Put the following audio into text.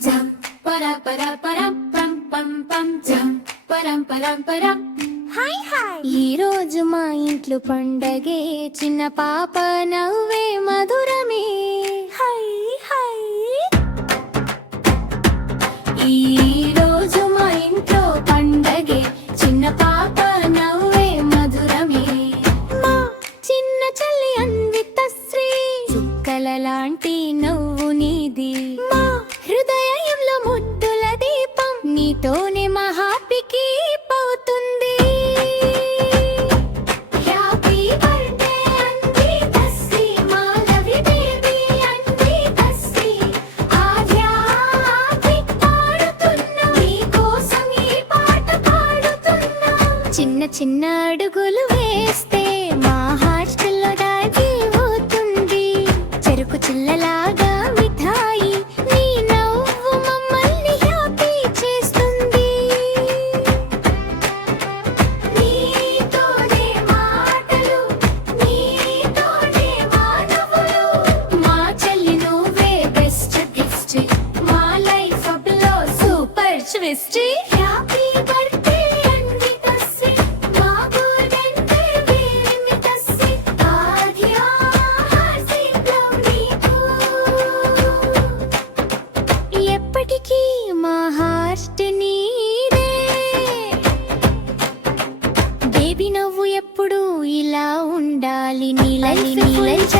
Jam para para para pam pam pam jam param param param. Hi hi ఈ రోజు మా ఇంట్లో పండగే, చిన్న పాప నవ్వే మధురమే. హై హై ఈ రోజు మా ఇంట్లో పండగే, చిన్న పాప నవ్వే మధురమే. మా చిన్న చెల్లి అన్వితశ్రీ, చుక్కల లాంటి నవ్వు నీది. మా హృదయంలో ముద్దుల దీపం, నీతోనే మా హ్యాపీ కీప్ అవుతుంది. హ్యాపీ బర్త్డే అన్వితశ్రీ, మా లవ్లీ బేబీ అన్వితశ్రీ. ఆద్యా ఆద్విక్ పాడుతున్నా, నీకోసం ఈ పాట పాడుతున్నా. చిన్న చిన్న అడుగులు వేస్తే మా హాస్టల్లో దాగి పోతుంది. చెరుకు చిల్లలాగా మిఠాయి, నీ నవ్వు మమ్మల్ని హ్యాపీ చేస్తుంది. నీతోనే మాటలు, నీతోనే మా నవ్వులు. మా చెల్లి నువ్వే బెస్ట్ గిఫ్ట్, మా లైఫ్ లో super twist. Happy birthday Anvithashri, మా గోల్డెన్ బేబీ అన్వితశ్రీ. ఆద్యా హార్దిక్ లవ్ నీకు. ఎప్పటికీ మా హార్ట్ నీరే. బేబీ నవ్వు ఎప్పుడు ఇలా ఉండాలి, నీ లైఫ్